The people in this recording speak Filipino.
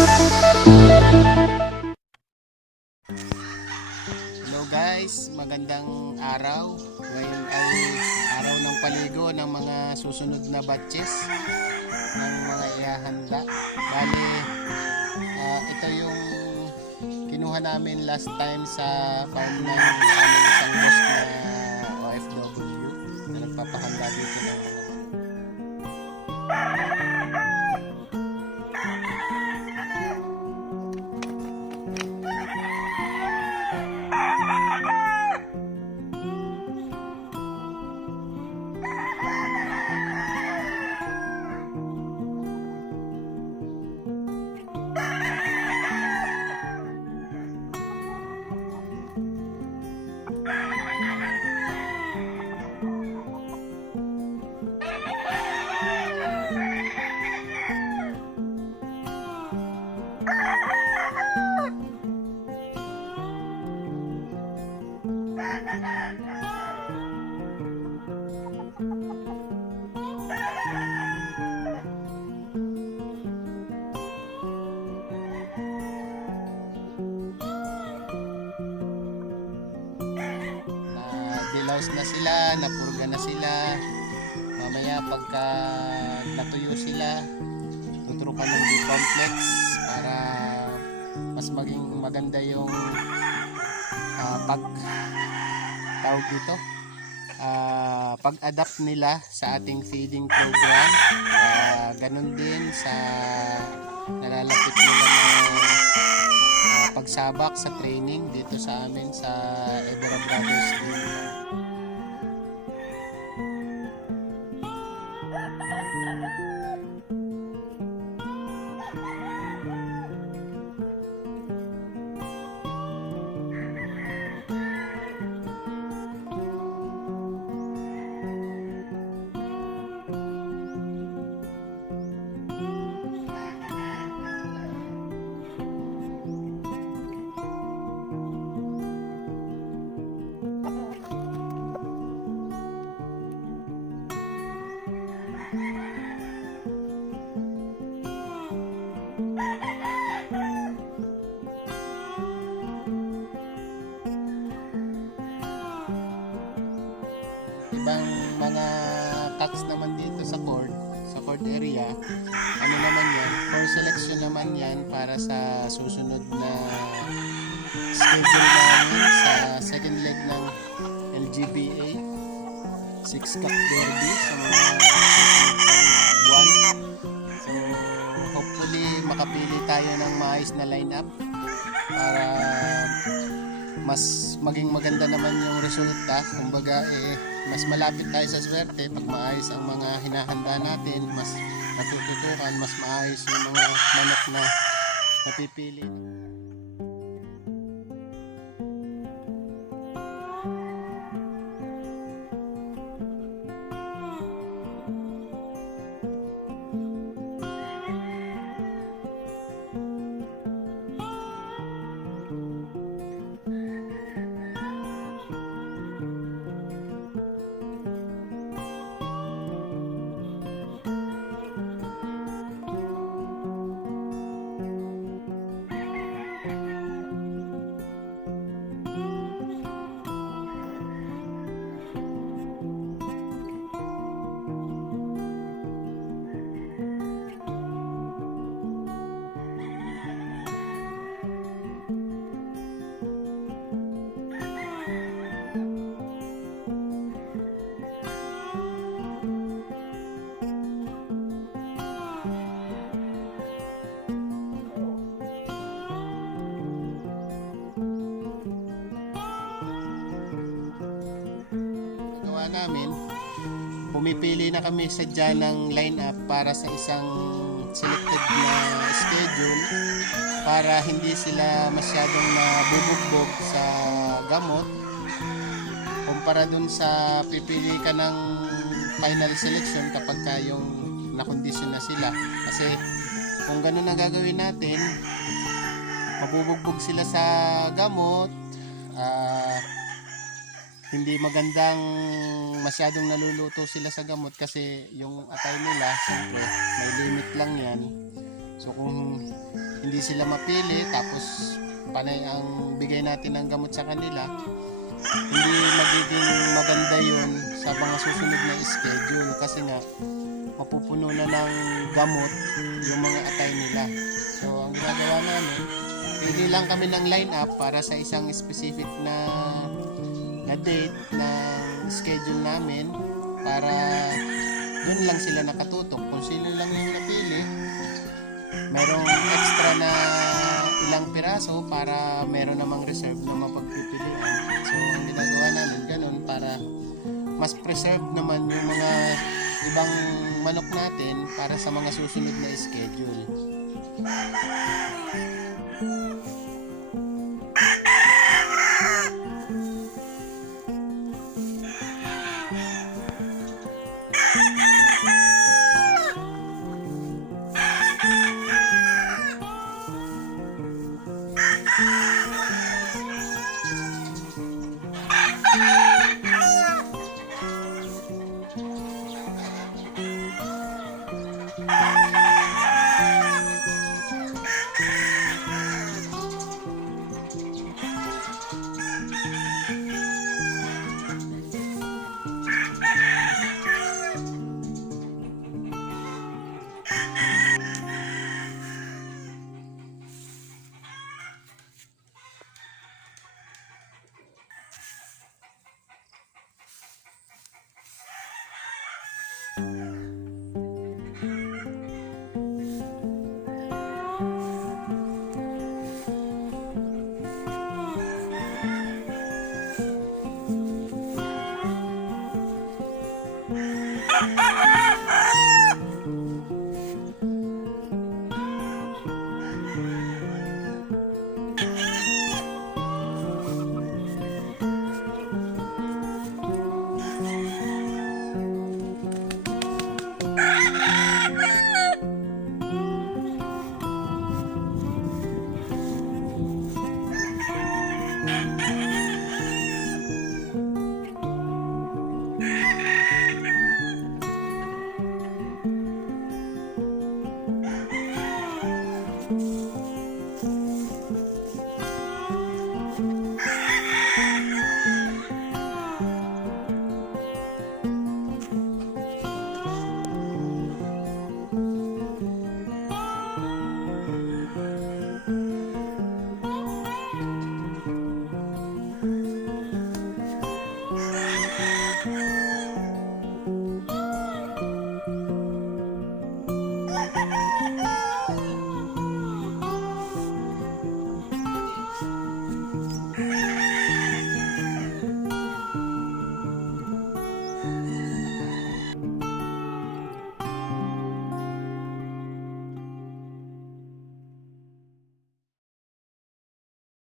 Hello guys, magandang araw. Ngayon ay araw ng paligo ng mga susunod na batches ng mga ihahanda. Bali, ito yung kinuha namin last time sa farm ng aming isang boss na OFW na nagpapahanda dito ng mga dilaws na sila, napurga na sila. Mamaya pagka natuyo sila, tuturukan ng B-complex para mas maging maganda yung pag-adapt nila sa ating feeding program. Ganun din sa nalalapit nila na pagsabak sa training dito sa amin sa Evera Brothers din. Ibang mga tax naman dito sa court area, ano naman yan, for selection naman yan para sa susunod na schedule namin sa second leg ng LGBA 6 Cup Derby sa mga buwan. So hopefully makapili tayo ng maayos na lineup para mas maging maganda naman yung resulta. Kumbaga mas malapit tayo sa swerte pag maayos ang mga hinahanda natin, mas matututukan, mas maayos yung mga manok na napipili. Namin, pumipili na kami sadya ng lineup para sa isang selected na schedule para hindi sila masyadong nabubugbog sa gamot kumpara dun sa pipili ka ng final selection kapag yung nakondisyon na sila. Kasi kung ganun ang gagawin natin, mabubugbog sila sa gamot, hindi magandang masyadong naluluto sila sa gamot kasi yung atay nila, siyempre may limit lang yan. So kung hindi sila mapili tapos panay ang bigay natin ng gamot sa kanila, hindi magiging maganda yun sa mga susunod na schedule kasi nga mapupuno na ng gamot yung mga atay nila. So ang ginagawa namin, pili lang kami ng line up para sa isang specific na date ng schedule namin para doon lang sila nakatutok. Kung sino lang yung napili, merong extra na ilang piraso para meron namang reserve na mapagpipilian. So ang ginagawa namin ganun para mas preserve naman yung mga ibang manok natin para sa mga susunod na schedule.